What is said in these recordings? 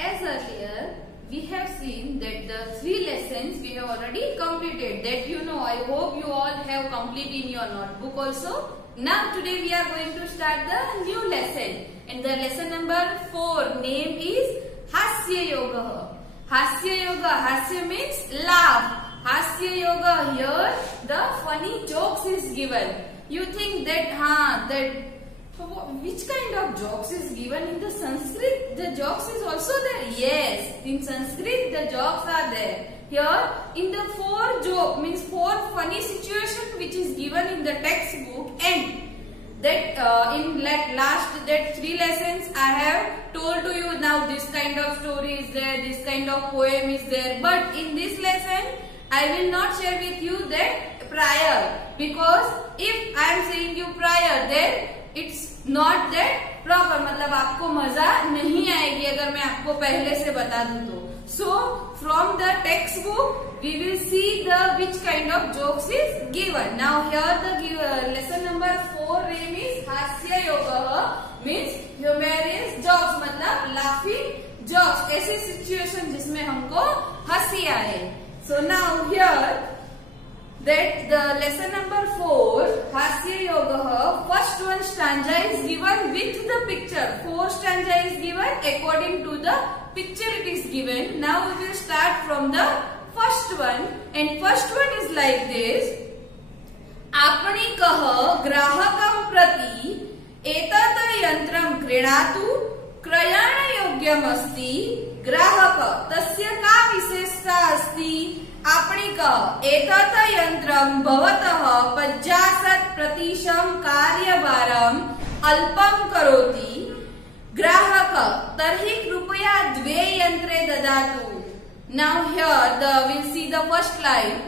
As earlier, we have seen that the 3 lessons we have already completed. That you know, I hope you all have completed in your notebook also. Now today we are going to start the new lesson. And the lesson number 4 name is Hasya Yoga. Hasya Yoga. Hasya means laugh. Hasya Yoga, here the funny jokes is given. You think that which kind of jokes is given in the Sanskrit? The jokes is also there. Yes, in Sanskrit the jokes are there. Here in the 4 joke means 4 funny situation which is given in the textbook, and that in last 3 lessons I have told to you now this kind of story is there, this kind of poem is there. But in this lesson I will not share with you that prior, because if I am saying you prior then it's not that proper. मतलब आपको मजा नहीं आएगी अगर मैं आपको पहले से बता दूं तो. So from the textbook we will see the which kind of jokes is given. Now here the lesson number 4 name is Hasya Yoga, means humorous jokes, मतलब laughing jokes, ऐसे situation जिसमें हमको हंसी आए. So now here that the lesson number 4 Hasya Yoga, first one stanza is given with the picture. 4 stanza is given according to the picture it is given. Now we will start from the first one, and first one is like this. आपणिकः ग्राहकं प्रति एतत् यन्त्रं क्रीणातु क्रयणयोग्यमस्ति. ग्राहक तस्य का विशेषता अस्ति? आपणिक एतत् यन्त्रं भवतः 50% कार्यभारम् अल्पं करोति. ग्राहक तर्हि कृपया 2 यन्त्रे ददातु. Now here we'll see the first line.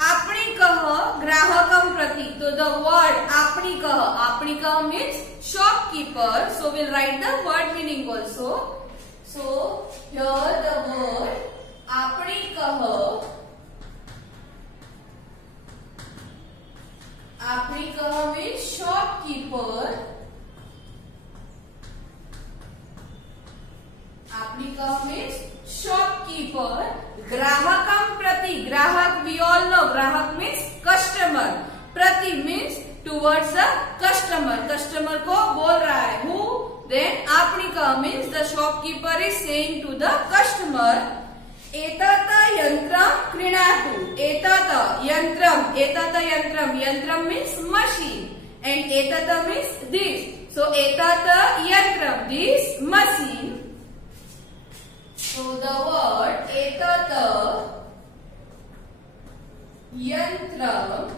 आपणिकः ग्राहकं प्रति. So the word आपणिकः, आपणिकः means shopkeeper. So we'll write the word meaning also. So here the word आपणिकः, आपणिकः means shopkeeper. आपणिकः means shopkeeper. ग्राहकं प्रति, ग्राहक we all know, ग्राहक means customer. प्रति means towards the customer. Customer को बोल रहा है. Who? Then आपणिकः means the shopkeeper is saying to the customer. एतत् यन्त्रं क्रीणातु. एतत् यन्त्रं, एतत् यन्त्रं, यन्त्रं means machine, and एतत् means this. So एतत् यन्त्रं, this machine. So the word एतत् यन्त्रं,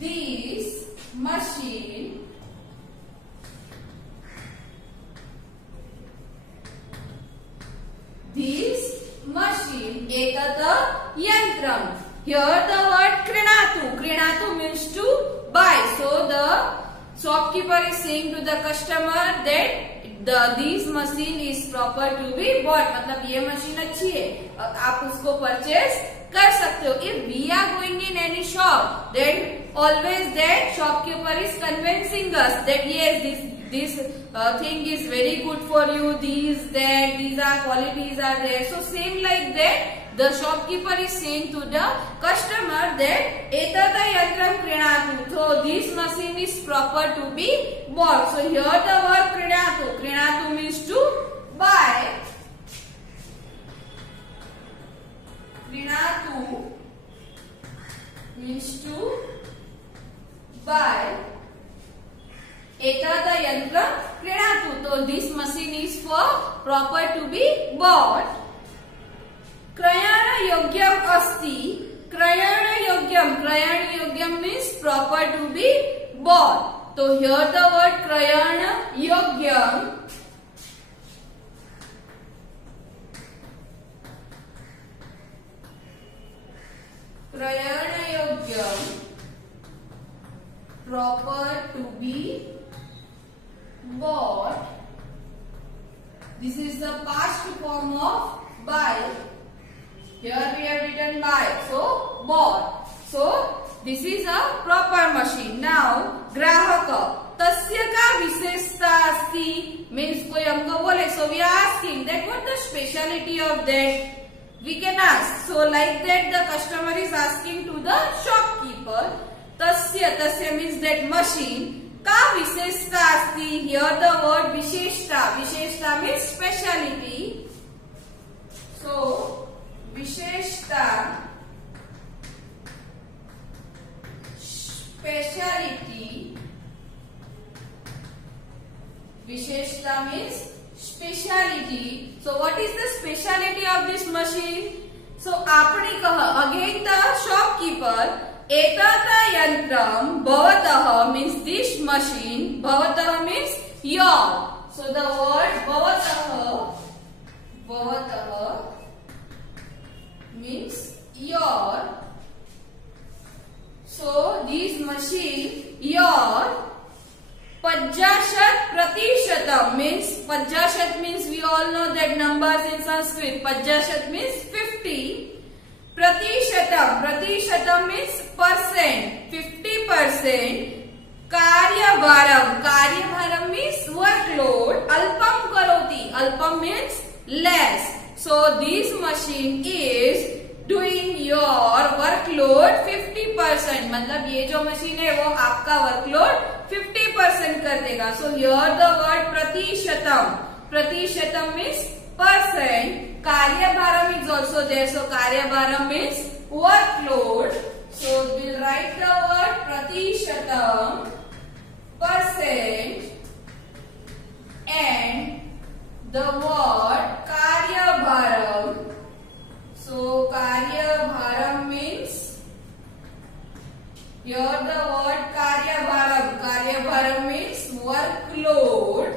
this machine, this machine, एतत् यन्त्रं. Here the word क्रीणातु. क्रीणातु means to buy. So the shopkeeper is saying to the customer that this machine is proper to be bought. मतलब ये machine अच्छी है, आप उसको purchase कर सकते हो. If we are going in any shop, then always that shopkeeper is convincing us that yes, this thing is very good for you. These are qualities are there. So same like that, the shopkeeper is saying to the customer that एतत् यन्त्रं क्रीणातु. So this machine is proper to be bought. So here the word क्रीणातु. क्रीणातु means to buy. क्रीणातु means to buy. एतत् यन्त्रं क्रीणातु. So this machine is for proper to be bought. क्रयण योग्यम अस्ति. क्रयण योग्यम, क्रयण योग्यम means proper to be bought. So here the word क्रयण योग्यम, क्रयण योग्यम, proper to be bought. This is the past form of buy. Here we have written buy, so bought. So this is a proper machine. Now ग्राहक तस्य का विशेषता अस्ति means कोई हमको बोले, so we ask speciality of that? We can ask. So like that the customer is asking to the shopkeeper, tasya means that machine, ka visheshta asti. Here the word visheshta means speciality. So visheshta, speciality. Visheshta means speciality. So what is the speciality of this machine? So apni kaha, again the shopkeeper, etata yantram bhavatah means this machine, bhavatah means your. So the word bhavatah means your. So this machine, your, Pajashat pratishatam means, Pajashat means we all know that numbers in Sanskrit. Pajashat means 50. Pratishatam means percent, 50%. Karyabharam means workload. Alpam means less. So this machine is doing your workload 50%. मतलब ये जो machine है वो आपका workload 50% कर देगा. So here the word pratishatam means percent. Karyabharam is also there. So karyabharam means workload. So we'll write the word pratishatam, percent, and the word karyabharam. So karyabharam means, here the word karyabharam means workload.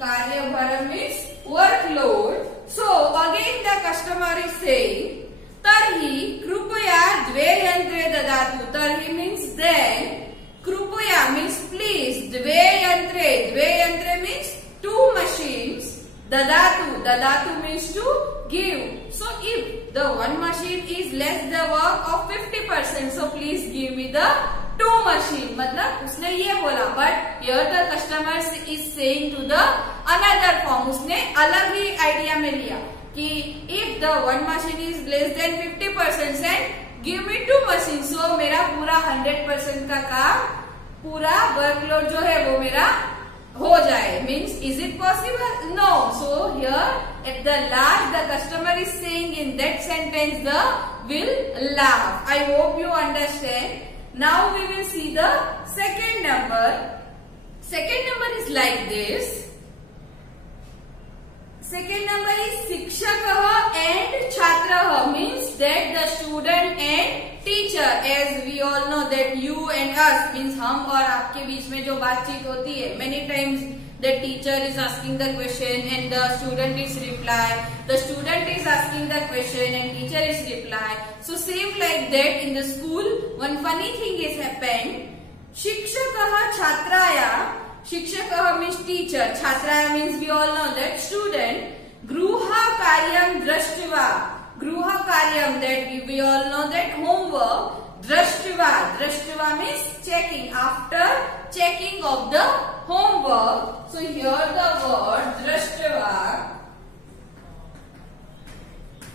Karyabharam means workload. So again the customer is saying, tarhi krupaya dve yantre dadatu. Tarhi means then, krupaya means please, dve yantre means two machines. Dadatu means to give. So if the one machine is less the work of 50%, so please give me the two machine. मतलब उसने ये बोला, but here the customer is saying to the another form. उसने अलग ही idea में लिया कि if the one machine is less than 50%, then give me two machines. So मेरा पूरा 100% का काम, पूरा workload जो है वो मेरा हो जाए. Means is it possible? No. So here at the last the customer is saying in that sentence the will laugh. I hope you understand. Now we will see the second number. Second number is like this. Second number is Shikshakah and Chhatrah, means that the student and teacher. As we all know that you and us means हम और आपके बीच में जो बातचीत होती है. Many times the teacher is asking the question and the student is reply. The student is asking the question and teacher is reply. So same like that in the school, one funny thing is happened. Shikshakah Chhatraya. Shikshakah means teacher. Chhatraya means we all know that student. Gruha karyam drashtva. Gruha karyam, that we all know that homework. Drashtva means checking. After checking of the homework. So here the word drashtva.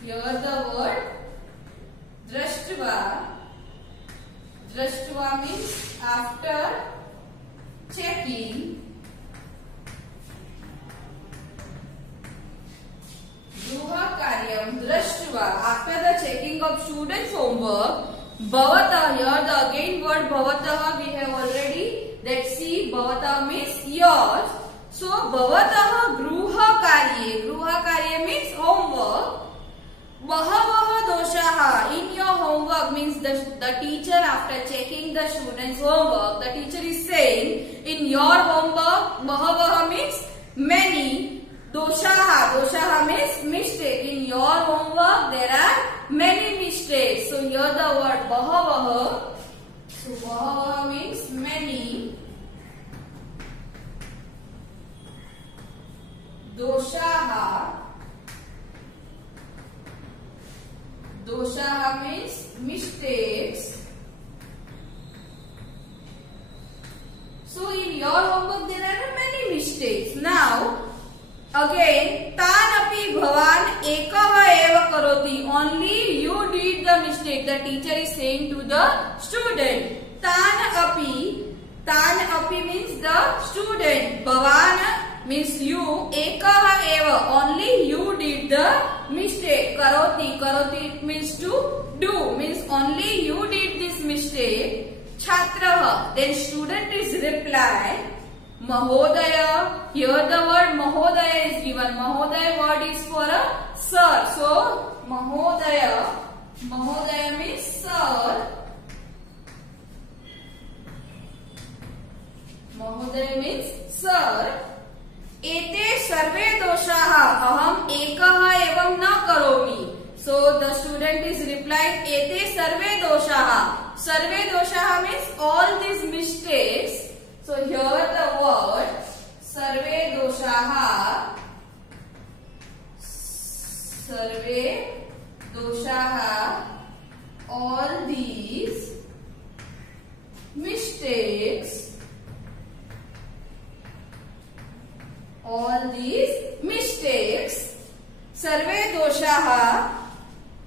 Here the word drashtva. Drashtva means after checking. Gruha karyam drashtva, after the checking of students' homework. Bhavatah, here the again word bhavatah we have already. That see, bhavatah means yours. So bhavatah gruha karye means homework. Bahavaha doshaha, in your homework means the teacher after checking the students' homework, the teacher is saying in your homework, bahavaha means many. Doshaha means mistake. In your homework there are many mistakes. So here the word bahavaha. So bahavaha means many. Doshaha means mistakes. So in your homework there are many mistakes. Now Again, तानपि भवान एकः एव करोति. Only you did the mistake. The teacher is saying to the student. तानपि means the student. Bhawan means you. एकः एव, only you did the mistake. Karoti means to do, means only you did this mistake. Chhatrah, then student is reply. Mahodaya, here the word Mahodaya is given. Mahodaya word is for a sir. So Mahodaya means sir. Mahodaya means sir. एते सर्वे दोषाः अहम एकः एवं न करोमि. So the student is replied, एते सर्वे दोषाः. सर्वे दोषाः means all these mistakes. So here the word सर्वे दोषाः, all these mistakes, सर्वे दोषाः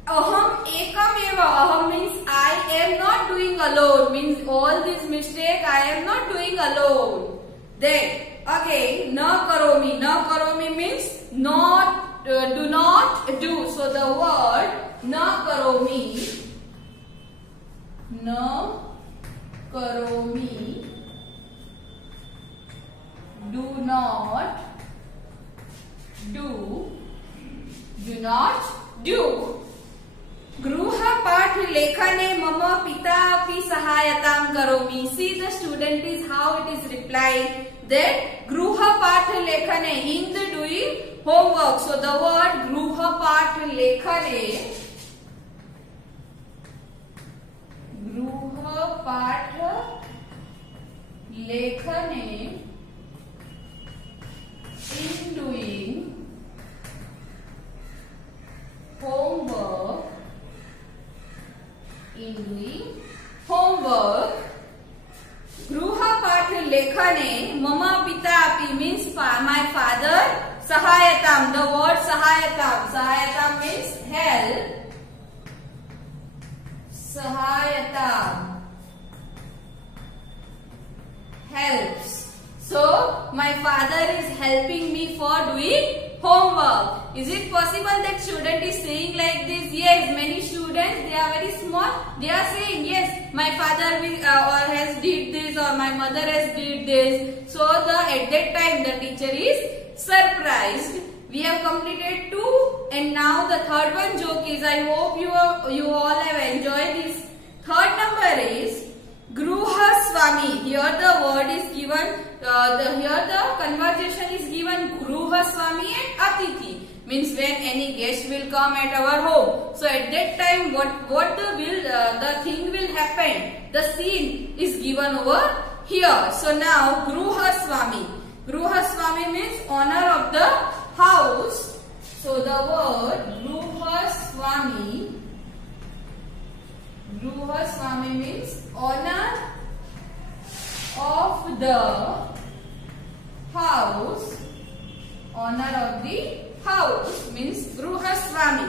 aham ekam eva. Aham means I am not doing alone, means all these mistakes I am not doing alone. Then again na karomi means not, do not do. So the word na karomi do not do. गृहपाठ लेखने मम पिता अपि सहायतां करोमि. See the student is how it is replying that गृहपाठ लेखने, in the doing homework. So the word गृहपाठ लेखने in doing homework. गृहपाठ लेखने मम पिता अपि means my father. Sahayatam, the word sahayatam means help. Sahayatam helps. So my father is helping me for doing homework. Is it possible that student is saying like this? Yes, many students, they are very small. They are saying yes, my father has did this or my mother has did this. So at that time the teacher is surprised. We have completed 2 and now the third one joke is. I hope you all have enjoyed this. Third number is Gruhaswami. Here the word is given. Here the conversation is given Gruhaswami and Atithi. Means when any guest will come at our home. So at that time what the thing will happen. The scene is given over here. So now Gruhaswami. Gruhaswami means owner of the house. So the word Gruhaswami means owner of the house. Owner of the house means Gruhaswami.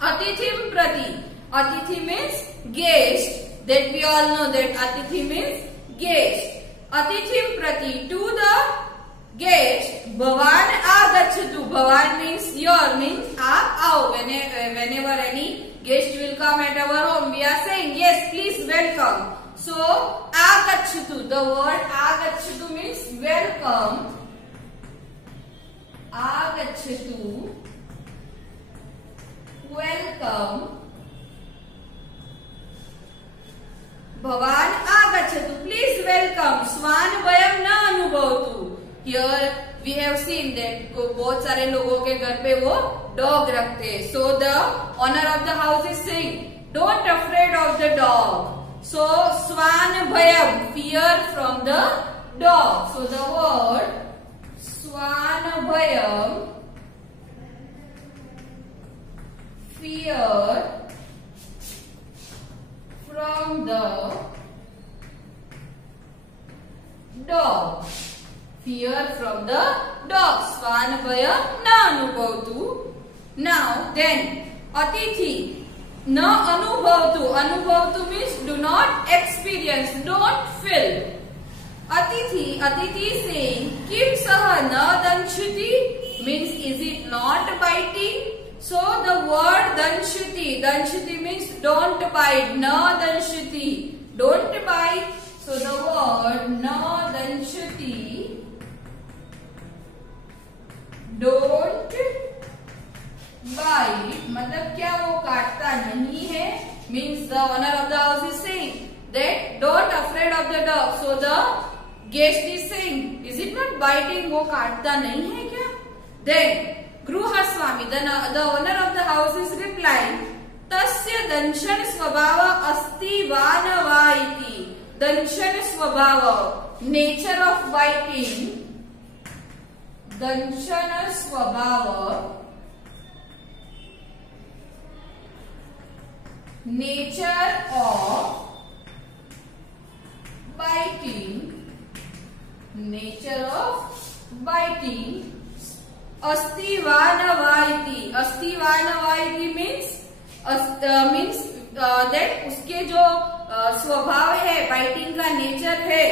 Atithim prati. Atithi means guest. That we all know that Atithi means guest. Atithim prati, to the guest. Bhavan agachatu. Bhavan means your, means aap aao. Whenever any guest will come at our home, we are saying yes, please welcome. So agachatu, the word agachatu means welcome. Agachatu, welcome. Bhavan agachatu, please welcome. Swan bhayam na anubhavatu. Here we have seen that बहुत सारे लोगों के घर पे वो dog रखते हैं. So the owner of the house is saying, don't afraid of the dog. So swan bhayam, fear from the dog. So the word swan bhayam, fear from the dog. Fear from the dog. Svanabhaya na anubhavtu. Now then, Atithi na anubhavtu. Anubhavtu means do not experience, don't feel. Atithi is saying kim saha na danshiti means is it not biting? So the word danshiti means don't bite. Na danshiti, don't bite. So the word na danshiti, don't bite, मतलब क्या वो काटता नहीं है, means the owner of the house is saying that don't afraid of the dog. So the guest is saying, is it not biting? वो काटता नहीं है क्या? Then Gruhaswami, the owner of the house is replying, Tasya danshan svabhava asti vanava iti. Danshan svabhava, nature of biting. Danshan svabhava, nature of biting. Nature of biting. Asti vanavaiti. Asti vanavaiti means that उसके जो स्वभाव है, biting का nature है.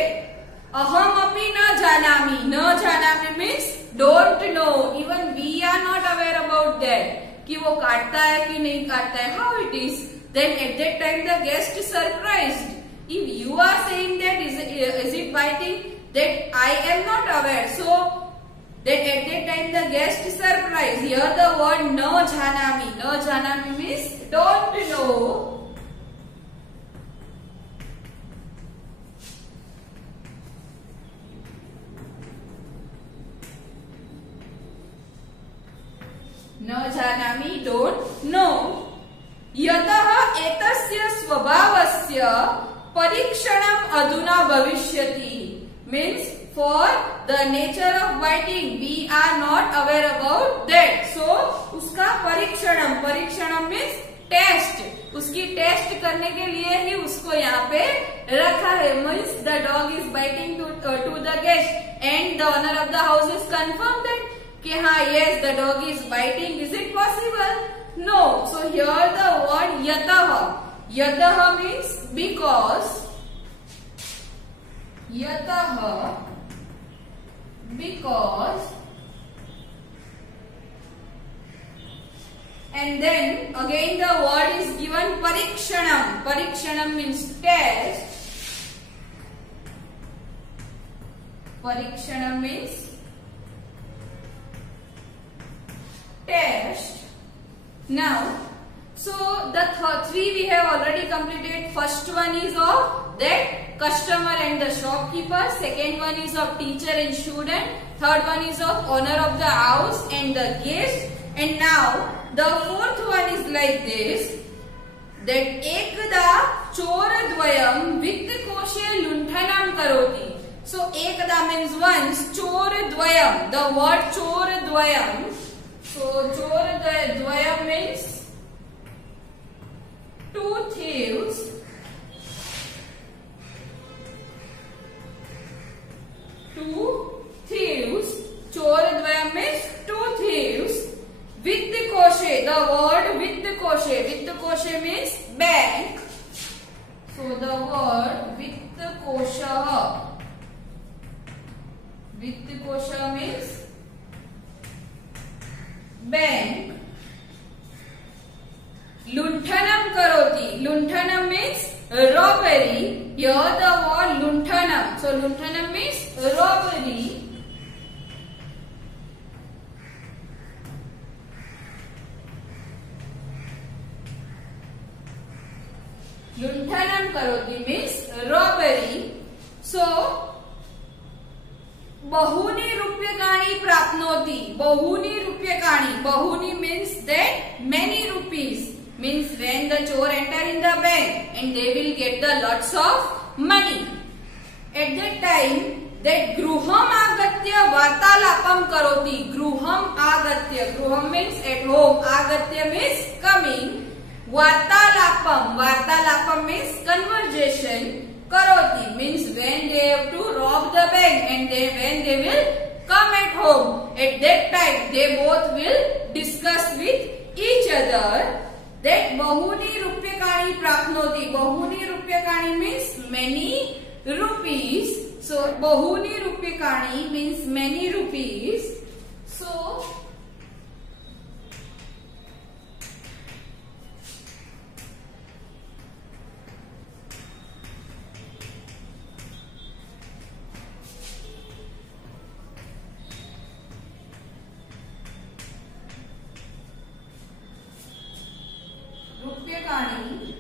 अहम अपि न जानामि. न जानामि means don't know. Even we are not aware about that. कि वो काटता है कि नहीं काटता है. How it is? Then at that time the guest is surprised. If you are saying that is it biting, that I am not aware. So that at that time the guest is surprised. Here the word no janami. No janami means don't know. No janami, don't know. यतः एतस्य स्वभावस्य परीक्षणम अधुना भविष्यति. Means for the nature of biting we are not aware about that. So उसका परीक्षणम means test. उसकी test करने के लिए ही उसको यहाँ पे रखा है. Means the dog is biting to the guest and the owner of the house is confirmed that कि हाँ yes the dog is biting. Is it possible? No. So here the word yatah. Yatah means because. Yatah because. And then again the word is given parikshanam. Parikshanam means test. Parikshanam means test. Now, so the three we have already completed. First one is of that customer and the shopkeeper. Second one is of teacher and student. Third one is of owner of the house and the guest. And now the fourth one is like this. That ekada choradvayam vittokoshe lunthanam karoti. So ekada means once. Choradvayam. The word choradvayam. So choradvayam means two thieves. Two thieves. Choradvayam means two thieves. Vittokoshe. The word vittokoshe. Vittokoshe means bank. So the word vittokosha. Vittokosha means bank. Lunthanam karoti. Lunthanam means robbery. Here the word lunthanam. So lunthanam means robbery. Lunthanam karoti means robbery. So bahuni रूप्यकाणि प्राप्नोति. Bahuni रूप्यकाणि. Bahuni means that many rupees. Means when the chore enter in the bank and they will get the lots of money. At that time that gruham agatya vartalapam karoti. Gruham agatya. Gruham means at home. Agatya means coming. Vartalapam. Vartalapam means conversation. Karoti means when they have to rob the bank and when they will come at home. At that time, they both will discuss with each other that bahuni rupyakani prapnoti. Bahuni rupyakani means many rupees. So bahuni rupyakani means many rupees. So rupyakani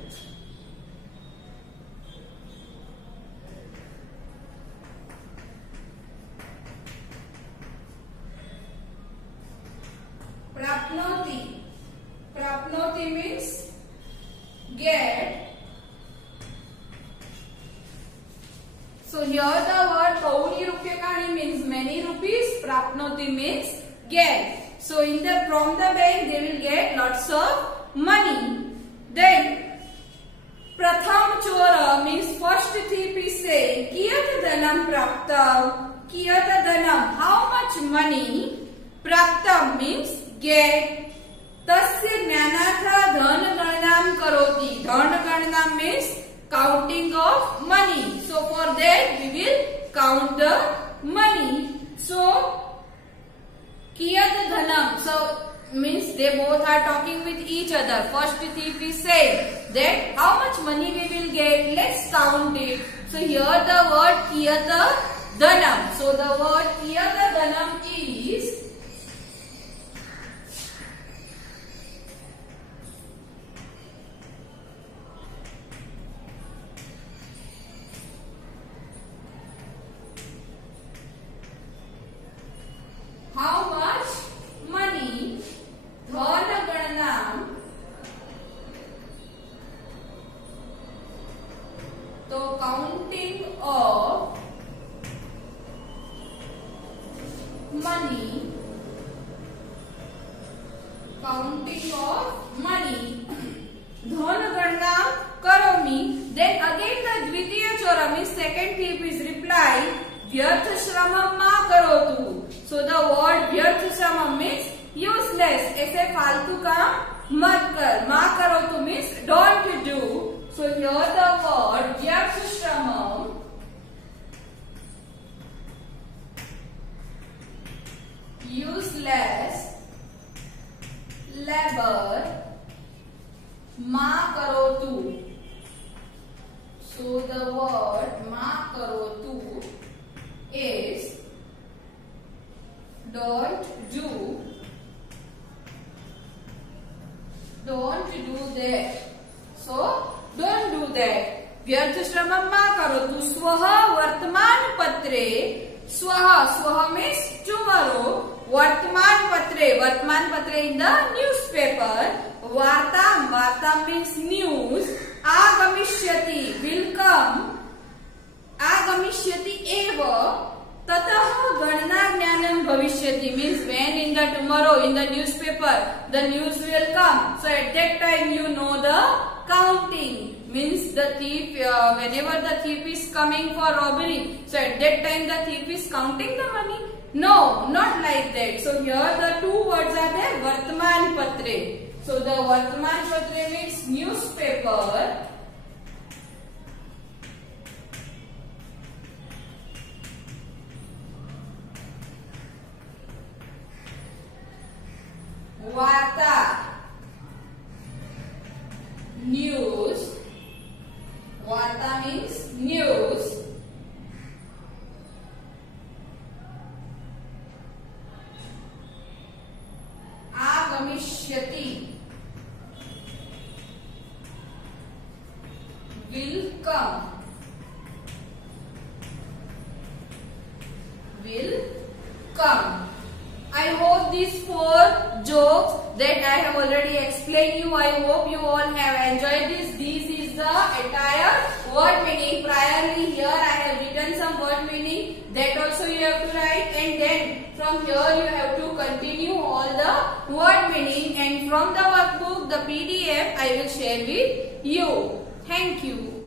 prapnoti. Prapnoti means get. So here the word bahuni rupyakani means many rupees. Prapnoti means get. So from the bank they will get lots of money. Then pratham chora means first thief is saying kiyat dhanam praptam. Kiyat dhanam, how much money. Praptam means get. Tasya jnanatha dhan ganam karoti. Dhan ganam means counting of money. So for that we will count the money. So kiyat dhanam, so means they both are talking with each other. First thief is saying that how much money we will get, let's count it. So here the word kiyata dhanam. So the word kiyata dhanam is how much money. Dhan ganam, so counting of money. Counting of money. Dhan ganam karomi. Then again the dvitiya chora means second thief is reply vyartha shramam ma karotu. So the word vyartha shramam means useless. ऐसे फालतू काम मत कर. मा करो तो means don't do. So here the word vyartha shramam useless labor ma karo tu. So the word ma karo tu is don't do. Don't do that. So don't do that. व्यर्थ श्रम मा करो तु. स्वः वर्तमान पत्रे. स्वः means tomorrow. वर्तमान पत्रे in the newspaper. वार्ता means news. आगमिष्यति will come. आगमिष्यति एव. ततः गणना ज्ञानम भविष्यति means when in the tomorrow in the newspaper the news will come. So at that time you know the counting. Means the thief, whenever the thief is coming for robbery, so at that time the thief is counting the money. No, not like that. So here the two words are there. Vartman patre. So the Vartman patre means newspaper. Varta, news. Varta means news. Agamishyati, will come. Will come. I hope these 4 jokes that I have already explained you, I hope you all have enjoyed this. This is the entire word meaning. Priorly here I have written some word meaning, that also you have to write, and then from here you have to continue all the word meaning, and from the workbook, the PDF I will share with you. Thank you.